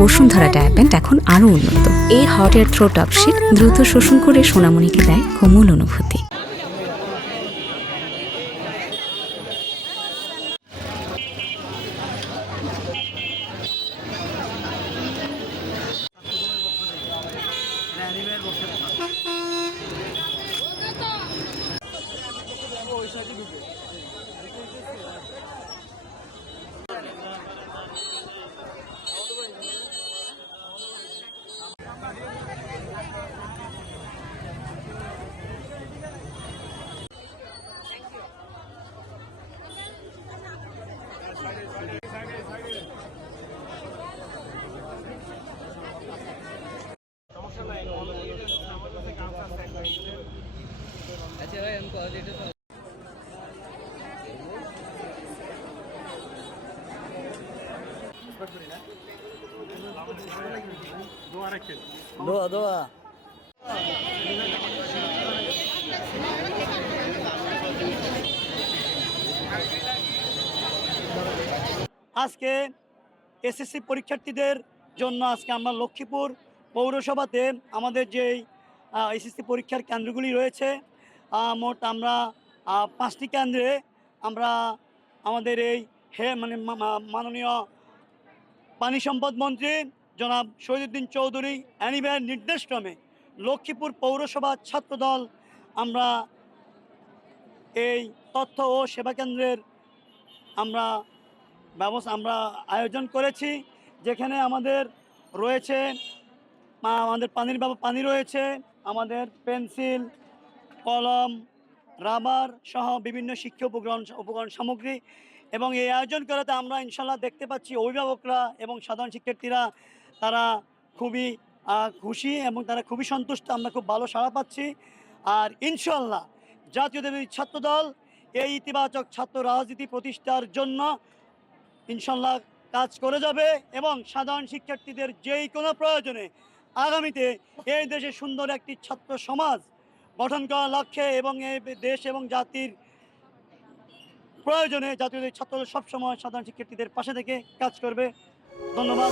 বসুন্ধরা ডায়াপেন্ট এখন আরও উন্নত। এই হট এয়ার থ্রো টপশিট দ্রুত শোষণ করে সোনামণিকে দেয় কোমল অনুভূতি। দোয়া দোয়া আজকে এসএসসি পরীক্ষার্থীদের জন্য আজকে আমরা লক্ষ্মীপুর পৌরসভাতে আমাদের যেই এসএসসি পরীক্ষার কেন্দ্রগুলি রয়েছে, মোট আমরা 5টি কেন্দ্রে আমরা আমাদের এই মাননীয় পানি সম্পদ মন্ত্রী জনাব শহীদুদ্দিন চৌধুরী অ্যানিভের নির্দেশক্রমে লক্ষ্মীপুর পৌরসভা ছাত্রদল আমরা এই তথ্য ও সেবা কেন্দ্রের আমরা আয়োজন করেছি, যেখানে আমাদের রয়েছে আমাদের পানি রয়েছে, আমাদের পেন্সিল, কলম, রাবার সহ বিভিন্ন শিক্ষা উপকরণ সামগ্রী। এবং এই আয়োজন করাতে আমরা ইনশাল্লাহ দেখতে পাচ্ছি অভিভাবকরা এবং সাধারণ শিক্ষার্থীরা তারা খুবই খুশি এবং তারা খুবই সন্তুষ্ট। আমরা খুব ভালো সাড়া পাচ্ছি। আর ইনশাল্লাহ জাতীয়তাবাদী ছাত্রদল এই ইতিবাচক ছাত্র রাজনীতি প্রতিষ্ঠার জন্য ইনশাল্লাহ কাজ করে যাবে এবং সাধারণ শিক্ষার্থীদের যেই কোনো প্রয়োজনে আগামীতে এই দেশে সুন্দর একটি ছাত্র সমাজ গঠন করার লক্ষ্যে এবং এই দেশ এবং জাতির প্রয়োজনে জাতীয় ছাত্রদল সবসময় সাধারণ শিক্ষার্থীদের পাশে থেকে কাজ করবে। ধন্যবাদ।